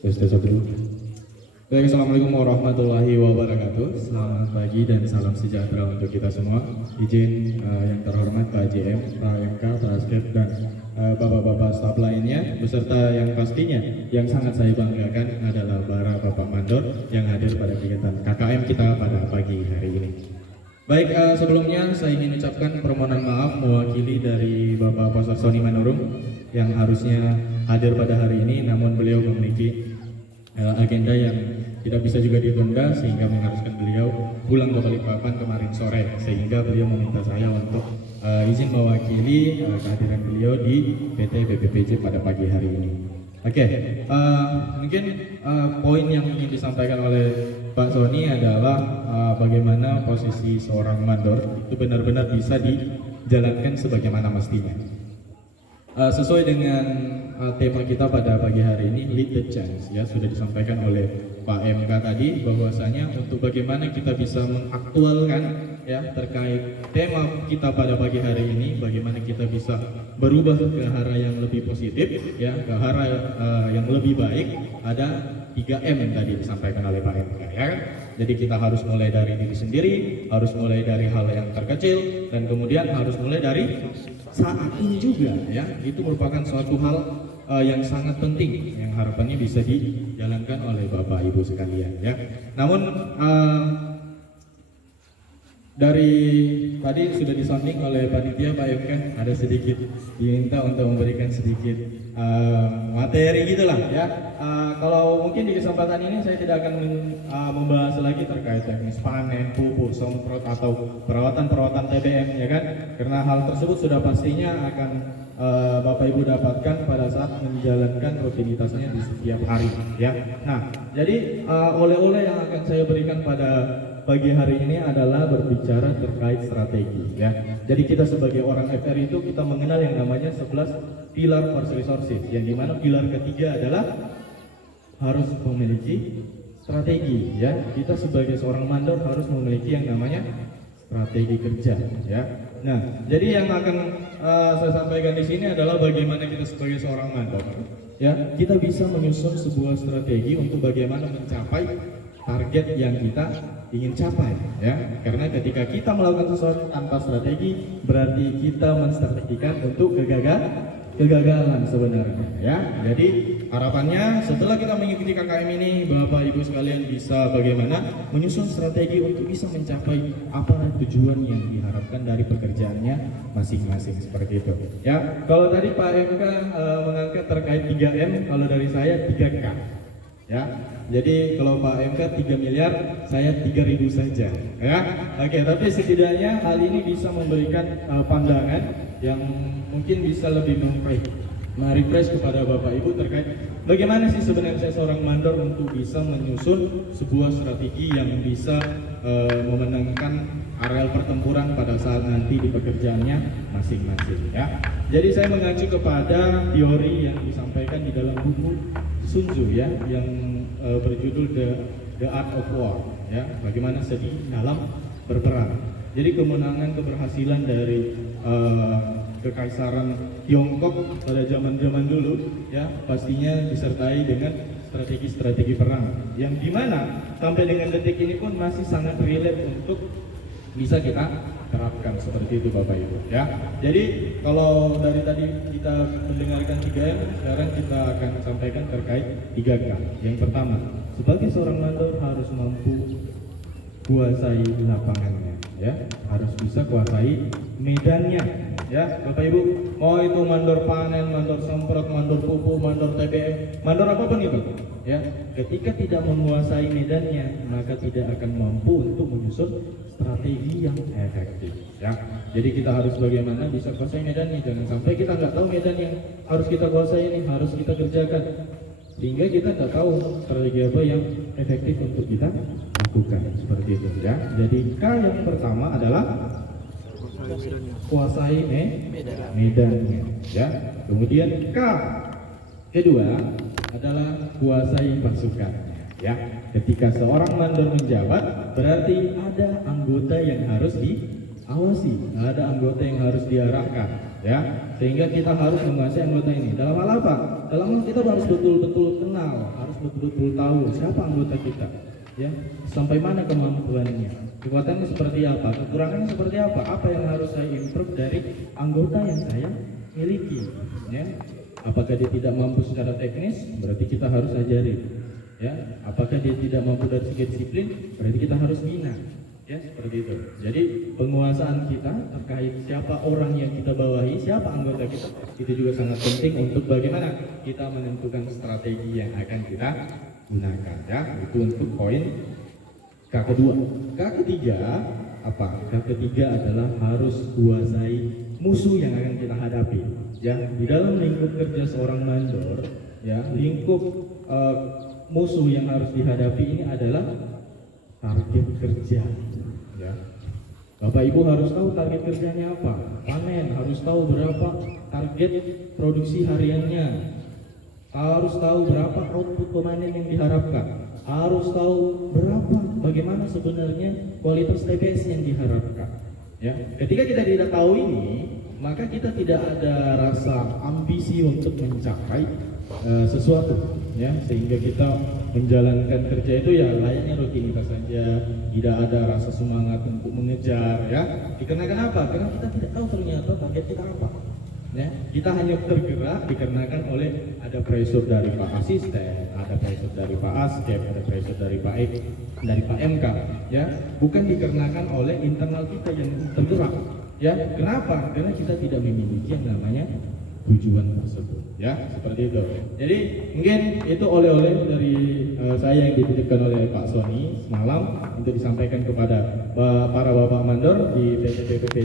Tes tes satu dulu. Baik, assalamualaikum warahmatullahi wabarakatuh. Selamat pagi dan salam sejahtera untuk kita semua. Izin yang terhormat Pak JM, Pak MK, Pak Askep, dan bapak-bapak staf lainnya, beserta yang pastinya yang sangat saya banggakan adalah para bapak mandor yang hadir pada kegiatan KKM kita pada pagi hari ini. Baik, sebelumnya saya ingin ucapkan permohonan maaf mewakili dari Bapak Pasar Sony Manurung yang harusnya hadir pada hari ini, namun beliau memiliki agenda yang tidak bisa juga ditunda sehingga mengharuskan beliau pulang ke Balikpapan kemarin sore, sehingga beliau meminta saya untuk izin mewakili kehadiran beliau di PT BPPJ pada pagi hari ini. Oke, mungkin poin yang ingin disampaikan oleh Pak Sony adalah bagaimana posisi seorang mandor itu benar-benar bisa dijalankan sebagaimana mestinya. Sesuai dengan tema kita pada pagi hari ini, lead the change, ya, sudah disampaikan oleh Pak MK tadi bahwasanya untuk bagaimana kita bisa mengaktualkan ya terkait tema kita pada pagi hari ini, bagaimana kita bisa berubah ke arah yang lebih positif, ya, ke arah yang lebih baik. Ada 3M yang tadi disampaikan oleh Pak MK, ya kan? Jadi kita harus mulai dari diri sendiri, harus mulai dari hal yang terkecil, dan kemudian harus mulai dari saat ini juga, ya. Itu merupakan suatu hal yang sangat penting yang harapannya bisa dijalankan oleh Bapak Ibu sekalian, ya. Namun dari tadi sudah disonding oleh panitia Pak MK, ada sedikit diminta untuk memberikan sedikit materi gitulah, ya. Kalau mungkin di kesempatan ini saya tidak akan membahas lagi terkait teknis panen, pupuk, semprot atau perawatan TBM, ya kan? Karena hal tersebut sudah pastinya akan Bapak Ibu dapatkan pada saat menjalankan rutinitasnya di setiap hari, ya. Nah, jadi oleh-oleh yang akan saya berikan pada pagi hari ini adalah berbicara terkait strategi, ya. Jadi kita sebagai orang FR itu kita mengenal yang namanya 11 pilar first resources, yang dimana pilar ketiga adalah harus memiliki strategi, ya. Kita sebagai seorang mandor harus memiliki yang namanya strategi kerja, ya. Nah, jadi yang akan saya sampaikan di sini adalah bagaimana kita sebagai seorang mandor, ya, kita bisa menyusun sebuah strategi untuk bagaimana mencapai target yang kita ingin capai, ya. Karena ketika kita melakukan sesuatu tanpa strategi, berarti kita menstrategikan untuk kegagalan sebenarnya, ya. Jadi harapannya setelah kita mengikuti KKM ini, Bapak Ibu sekalian bisa bagaimana menyusun strategi untuk bisa mencapai apa tujuan yang diharapkan dari pekerjaannya masing-masing, seperti itu, ya. Kalau tadi Pak MK mengangkat terkait 3M, kalau dari saya 3K, ya. Jadi kalau Pak MK 3 miliar, saya 3.000 saja, ya. Oke, tapi setidaknya hal ini bisa memberikan pandangan yang mungkin bisa lebih merefresh kepada Bapak Ibu terkait bagaimana sih sebenarnya saya seorang mandor untuk bisa menyusun sebuah strategi yang bisa memenangkan areal pertempuran pada saat nanti di pekerjaannya masing-masing, ya. Jadi saya mengacu kepada teori yang disampaikan di dalam buku Sun Tzu, ya, yang berjudul The Art of War, ya, bagaimana seni dalam berperang. Jadi kemenangan keberhasilan dari kekaisaran Tiongkok pada zaman-zaman dulu, ya, pastinya disertai dengan strategi-strategi perang yang dimana sampai dengan detik ini pun masih sangat relate untuk bisa kita terapkan, seperti itu Bapak Ibu, ya. Jadi kalau dari tadi kita mendengarkan 3M, sekarang kita akan sampaikan terkait 3K. Yang pertama, sebagai seorang mandor harus mampu kuasai lapangannya, ya, harus bisa kuasai medannya, ya. Bapak Ibu, mau itu mandor panen, mandor semprot, mandor pupuk, mandor TBM, mandor apapun itu, ya, ketika tidak menguasai medannya, maka tidak akan mampu untuk menyusun strategi yang efektif, ya. Jadi kita harus bagaimana bisa kuasai medannya, jangan sampai kita nggak tahu medan yang harus kita kuasai ini, harus kita kerjakan, sehingga kita nggak tahu strategi apa yang efektif untuk kita lakukan, seperti itu, ya. Jadi K yang pertama adalah kuasai medannya, ya. Kemudian K kedua adalah kuasai pasukannya, ya. Ketika seorang mandor menjabat, berarti ada anggota yang harus diawasi, ada anggota yang harus diarahkan, ya, sehingga kita harus menguasai anggota ini. Dalam hal apa? Dalam hal kita harus betul-betul kenal, harus betul-betul tahu siapa anggota kita, ya, sampai mana kemampuannya, kekuatannya seperti apa, kekurangannya seperti apa yang harus saya improve dari anggota yang saya miliki, ya. Apakah dia tidak mampu secara teknis, berarti kita harus ajari, ya. Apakah dia tidak mampu dari segi disiplin, berarti kita harus bina, ya, seperti itu. Jadi penguasaan kita terkait siapa orang yang kita bawahi, siapa anggota kita, itu juga sangat penting untuk bagaimana kita menentukan strategi yang akan kita gunakan, ya. Itu untuk poin K kedua. K ketiga apa? K ketiga adalah harus kuasai musuh yang akan kita hadapi, ya. Di dalam lingkup kerja seorang mandor, ya, lingkup musuh yang harus dihadapi ini adalah target kerja, ya. Bapak Ibu harus tahu target kerjanya apa. Panen harus tahu berapa target produksi hariannya, harus tahu berapa output pemanen yang diharapkan, harus tahu berapa bagaimana sebenarnya kualitas TBS yang diharapkan, ya. Ketika kita tidak tahu ini, maka kita tidak ada rasa ambisi untuk mencapai sesuatu, ya, sehingga kita menjalankan kerja itu ya layaknya rutinitas saja, tidak ada rasa semangat untuk mengejar, ya. Dikarenakan apa? Karena kita tidak tahu ternyata target kita apa, ya. Kita hanya tergerak dikarenakan oleh ada pressure dari Pak Asisten, ada pressure dari Pak Askep, ada pressure dari Pak MK, ya. Bukan dikarenakan oleh internal kita yang tergerak, ya. Kenapa? Karena kita tidak memiliki yang namanya tujuan tersebut, ya, seperti itu. Jadi mungkin itu oleh-oleh dari saya yang dititipkan oleh Pak Sony semalam untuk disampaikan kepada para bapak mandor di PT PPP